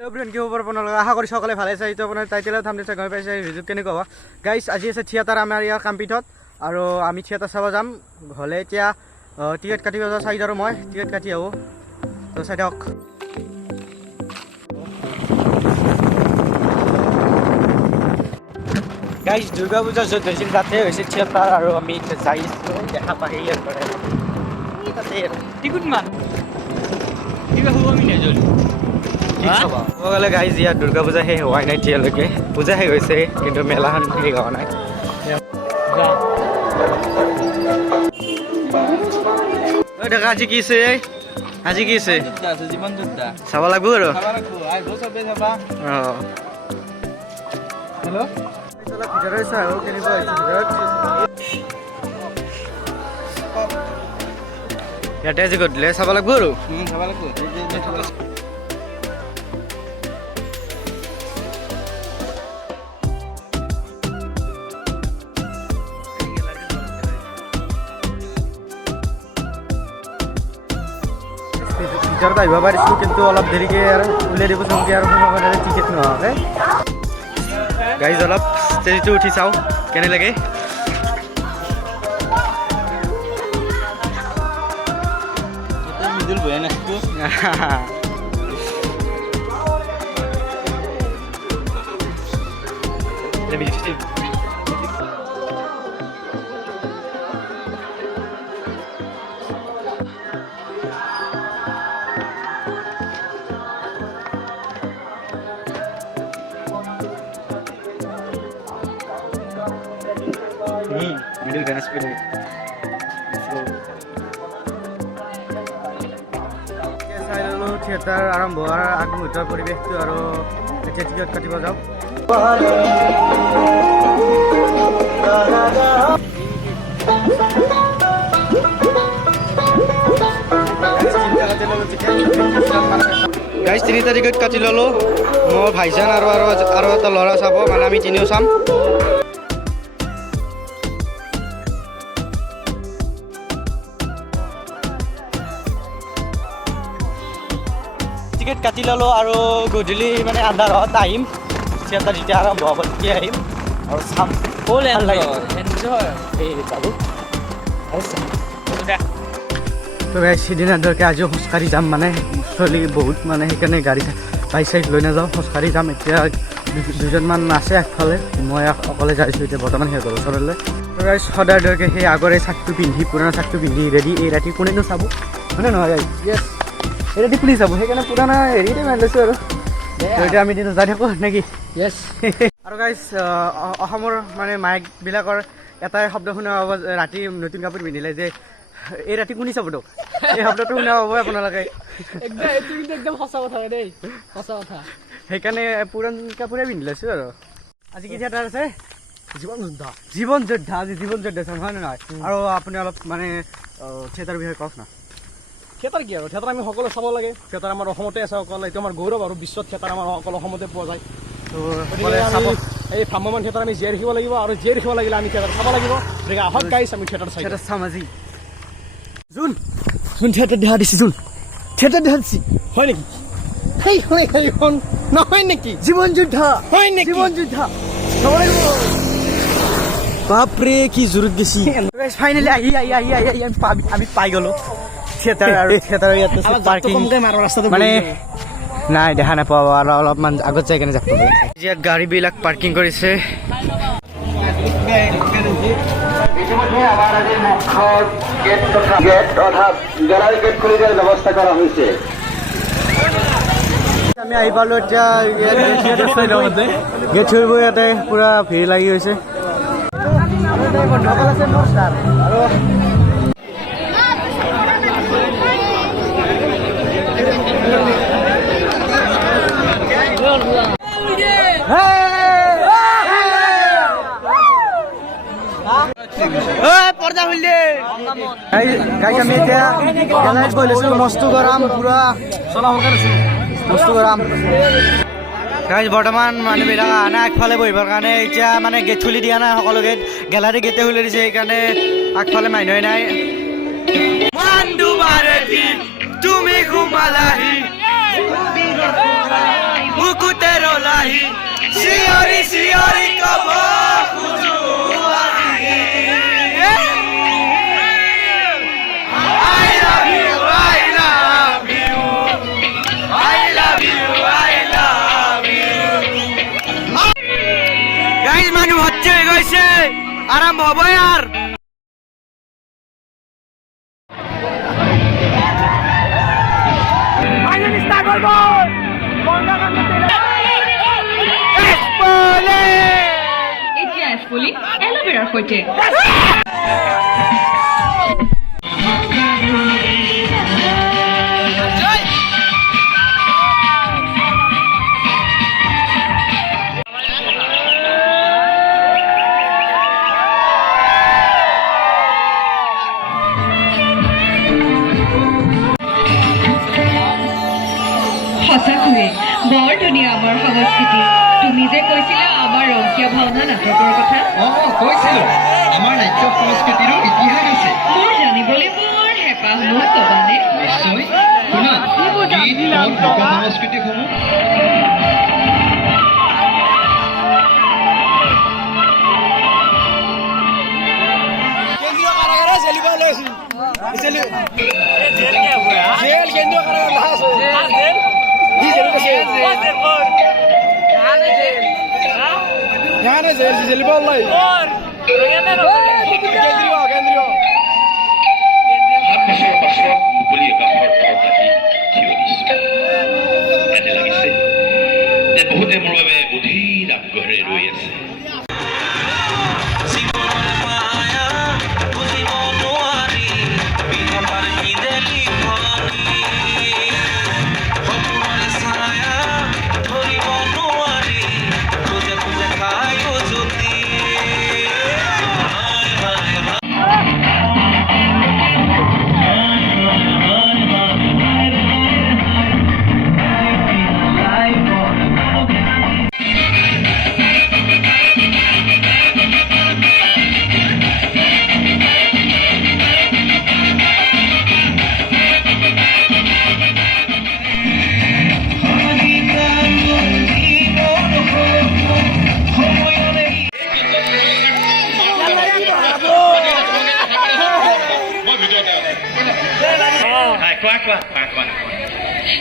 কি খবৰ আপোনালোকে আশা কৰিছোঁ সকলে ভালে আছে। এইটো আপোনাৰ টাইটেলত থাম্বনেইলত গম পাইছে ভিডিঅ'ত কেনেকুৱা হ'ব। গাইজ আজি আছে থিয়েটাৰ আমাৰ ইয়াৰ কামপিঠত আৰু আমি থিয়েটাৰ চাব যাম। হ'লে এতিয়া টিকেট কাটিব যাওঁ চাইড আৰু মই টিকেট কাটি আহোঁ। তো চাই থাকক। গাইজ দুৰ্গা পূজা য'ত হৈছিল তাতে হৈছিল থিয়েটাৰ আৰু আমি যাই আছোঁ দেখা পাই তাতে টিকট মান কিবা হ'ব আমি নেজল গ'লে গাইজ ইয়াত দুৰ্গা পূজা শেষ হোৱাই নাই এতিয়ালৈকে। পূজা শেষ হৈছে কিন্তু মেলাখন শেষ হোৱা নাই। দেখা আজি কি আছে আজি কি আছে চাব লাগিব আৰু হেল্ল' ভিতৰত চাওঁ আৰু কেনেকুৱা হৈছে ভিতৰত। ইয়াতে আজি গধূলি চাব লাগিব আৰু চাব লাগিব। ভিতৰত আহিব পাৰিছোঁ কিন্তু অলপ দেৰিকৈ আৰু উলিয়াই দিব চামগৈ আৰু সোমাব টিকেট নোহোৱাকৈ। গাইজ অলপ ষ্টেজটো উঠি চাওঁ কেনে লাগে। Middle Ganesh Pillai. চাই ল'লোঁ থিয়েটাৰ আৰম্ভ হোৱাৰ আগমুহূৰ্তৰ পৰিৱেশটো আৰু এতিয়া টিকেট কাটিব যাওঁ। গাইজ 3টা টিকেট কাটি ল'লোঁ। মই ভাইজান আৰু এটা ল'ৰা চাব মানে আমি তিনিও চাম। টিকেট কাটি ল'লোঁ আৰু গধূলি মানে আন্ধাৰত আহিম। থিয়েটাৰ যেতিয়া আৰম্ভ হ'ব তেতিয়া আহিম আৰু চাম। তো গাইজ সিদিনা ধৰকে আজিও খোজকাঢ়ি যাম মানে চলি বহুত মানে সেইকাৰণে গাড়ী বাইক লৈ নাযাওঁ খোজকাঢ়ি যাম। এতিয়া দুজনমান আছে আগফালে মই অকলে যাইছোঁ এতিয়া বৰ্তমান সিহঁতৰ ওচৰলৈ। তো গাইজ সদায় ধৰকে সেই আগৰে চাকটো পিন্ধি পুৰণা চাকটো পিন্ধি ৰেডি এই ৰাতি কোনেনো চাব হয়নে নহয় গাইজ। য়েছ এই ৰাতি পুলিচ যাব সেইকাৰণে পুৰণা হেৰিতে মাৰি লৈছোঁ আৰু এতিয়া আমি দিনত যাই থাকোঁ নেকি। য়েছ আৰু গাইজ অসমৰ মানে মাইকবিলাকৰ এটাই শব্দ শুনা পাব ৰাতি নতুন কাপোৰ পিন্ধিলে যে এই ৰাতি কোনে চাব তোক। এই শব্দটো শুনা পাব আপোনালোকে। একদম সঁচা কথা দেই সঁচা কথা। সেইকাৰণে পুৰণ কাপোৰে পিন্ধি লৈছোঁ আৰু। আজি কি থিয়েটাৰ আছে জীৱন যোদ্ধা আজি জীৱন যোদ্ধা চাম হয় নে নহয়। আৰু আপুনি অলপ মানে থিয়েটাৰৰ বিষয়ে কওক না। থিয়েটাৰ কি আৰু থিয়েটাৰ আমি সকলোৱে চাব লাগে। থিয়েটাৰ আমাৰ অসমতে আছে অকল এইটো আমাৰ গৌৰৱ আৰু বিশ্বত থিয়েটাৰ আমাৰ অকল অসমতে পোৱা যায়। তো এই ভ্ৰাম্যমান থিয়েটাৰ আমি জীয়াই ৰাখিব লাগিব আৰু জীয়াই ৰাখিব লাগিলে আমি থিয়েটাৰ চাব লাগিব। গতিকে আহক গাইজ আমি থিয়েটাৰ চাম আজি। যোন থিয়েটাৰ দেখা দিছে থিয়েটাৰ দেখা দিছে হয় নেকি সেইখন নহয় নেকি জীৱন যোদ্ধা হয় নেকি জীৱন যোদ্ধা চাব লাগিব। বাপৰে কি জোৰত গেছি। ফাইনেলি আহি আমি পাই গ'লোঁ থিয়েটাৰ আৰু থিয়েটাৰৰ ইয়াতে পাৰ্কিং মানে নাই দেখা নাপাব আৰু অলপমান আগত যাই কেনে যাব ইয়াত গাড়ীবিলাক পাৰ্কিং কৰিছে। আমি আহি পালোঁ এতিয়া গেট থৰিব ইয়াতে পুৰা ভিৰ লাগি গৈছে। পৰ্দা খুলিলে গাইজ আমি এতিয়া গেলাৰীত বহি লৈছোঁ। মস্ত গৰম পুৰা মস্ত গৰম গাইজ। বৰ্তমান মানুহবিলাক অহা নাই আগফালে বহিবৰ কাৰণে। এতিয়া মানে গেট খুলি দিয়া নাই সকলো গেট গেলাৰী গেটে খুলি দিছে সেইকাৰণে আগফালে মানুহে নাই। তুমি ঘুমালাহি বুকুতেৰ লাহি চিঞৰি চিঞৰি কব খোজো আজি I love you, I love you, I love you, I love you. Guys, মানুহ হচ্ছে গৈছে আৰম্ভ হ'ব ইয়াৰ এতিয়া এফলি এল'ভেৰাৰ সৈতে সঁচাকৈয়ে বৰ ধুনীয়া আমাৰ সংস্কৃতি তুমি যে কৈছিলা আমাৰ ৰংকীয়া ভাওনা নাটকৰ কথা কৈছিলো আমাৰ নাট্য সংস্কৃতিৰো ইতিহাস আছে মোৰ জানিবলৈ বৰ হেঁপাহ মোক কবানে নিশ্চয় শুনা গীত লোক সংস্কৃতিসমূহ কেন্দ্ৰীয় কাৰাগাৰে জেলিব ওলাইছিল জেল কেন্দ্ৰীয় কাৰাগাৰ লাষ্ট यहाँ से जलिबा লাই কেন্দ্ৰীয় 7 বছৰৰ পাছত মুকলি আকাশৰ তলত আহি থিয় দিছো এনে লাগিছে যে বহুতে মোৰ বাবে বুধিৰ আগ্ৰহেৰে ৰৈ আছে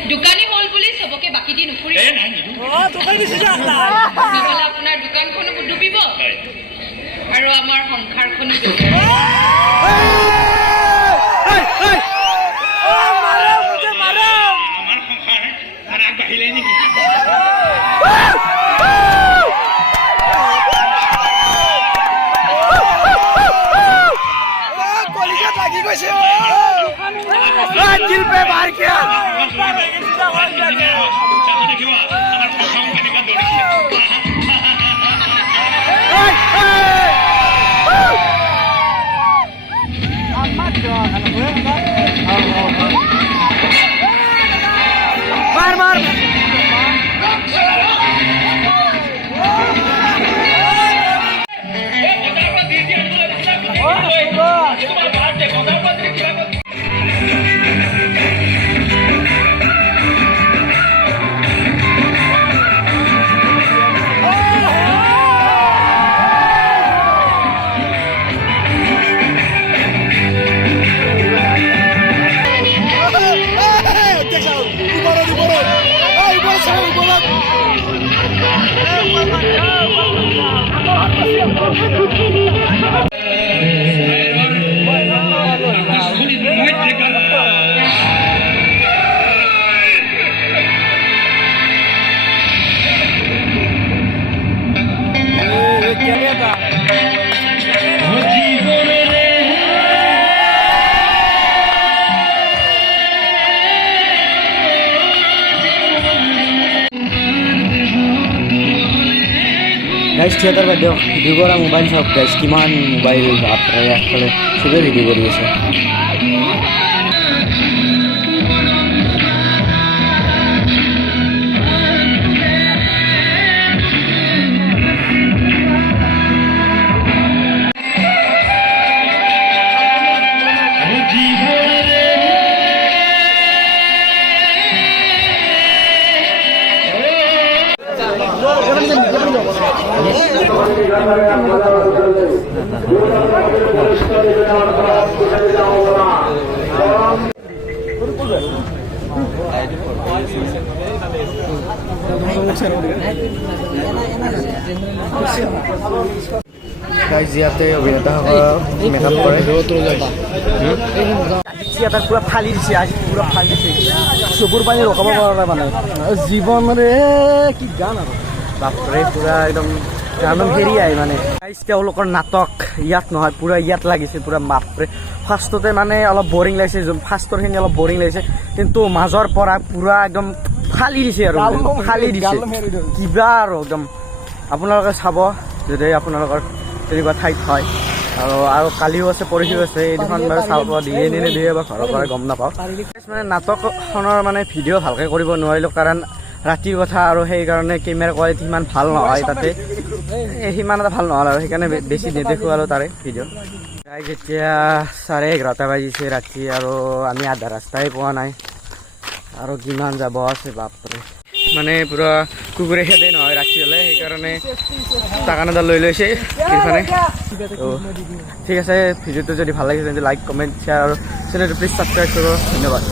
দোকানী হ'ল বুলি চবকে বাকী দি নুফুৰিব নহ'লে আপোনাৰ দোকানখনো ডুবিব আৰু আমাৰ সংসাৰখনো ডুবিব दिल पे मार किया मार मार গাইজ থিয়েটাৰ বাদ দিয়ক ভিডিঅ' কৰা মোবাইল চাওক গাইজ কিমান মোবাইল বাপৰে আগফালে চবেই ভিডিঅ' কৰি আছে গাইজ ইয়াতে অভিনেতাসকলক মেকআপ কৰে থিয়েটাৰ পুৰা ফালি দিছে আজি পুৰা ফালি দিছে চকুৰ পানী ৰখাব পৰা নাই মানে জীৱনৰে কি গান আৰু বাপৰে পুৰা একদম গান হেৰি আহে মানে গাইজ তেওঁলোকৰ নাটক ইয়াত নহয় পুৰা ইয়াত লাগিছে পুৰা বাপৰে ফাৰ্ষ্টতে মানে অলপ বৰিং লাগিছে ফাৰ্ষ্টৰখিনি অলপ বৰিং লাগিছে কিন্তু মাজৰ পৰা পুৰা একদম ফালি দিছে আৰু ফালি দিছে কিবা আৰু একদম আপোনালোকে চাব যদি আপোনালোকৰ তেনেকুৱা ঠাইত হয় আৰু কালিও আছে পৰহিও আছে এই দুখন বাৰু চাব দিয়ে নিদিয়ে বা ঘৰৰ পৰা গম নাপাওঁ মানে নাটকখনৰ মানে ভিডিঅ' ভালকৈ কৰিব নোৱাৰিলোঁ কাৰণ ৰাতিৰ কথা আৰু সেইকাৰণে কেমেৰা কোৱালিটি ইমান ভাল নহয় তাতে সিমান এটা ভাল নহ'ল আৰু সেইকাৰণে বেছি নেদেখোঁ আৰু তাৰে ভিডিঅ' যেতিয়া 11:30 বাজিছে ৰাতি আৰু আমি আধা ৰাস্তাই পোৱা নাই আৰু কিমান যাব আছে বাপৰে মানে পুৰা কুকুৰে খেদে নহয় ৰাতি হ'লে সেইকাৰণে টাকান এটা লৈ লৈছে এইখনে ঠিক আছে ভিডিঅ'টো যদি ভাল লাগিছে তেন্তে লাইক কমেণ্ট শ্বেয়াৰ আৰু চেনেলটো প্লিজ ছাবস্ক্ৰাইব কৰিব ধন্যবাদ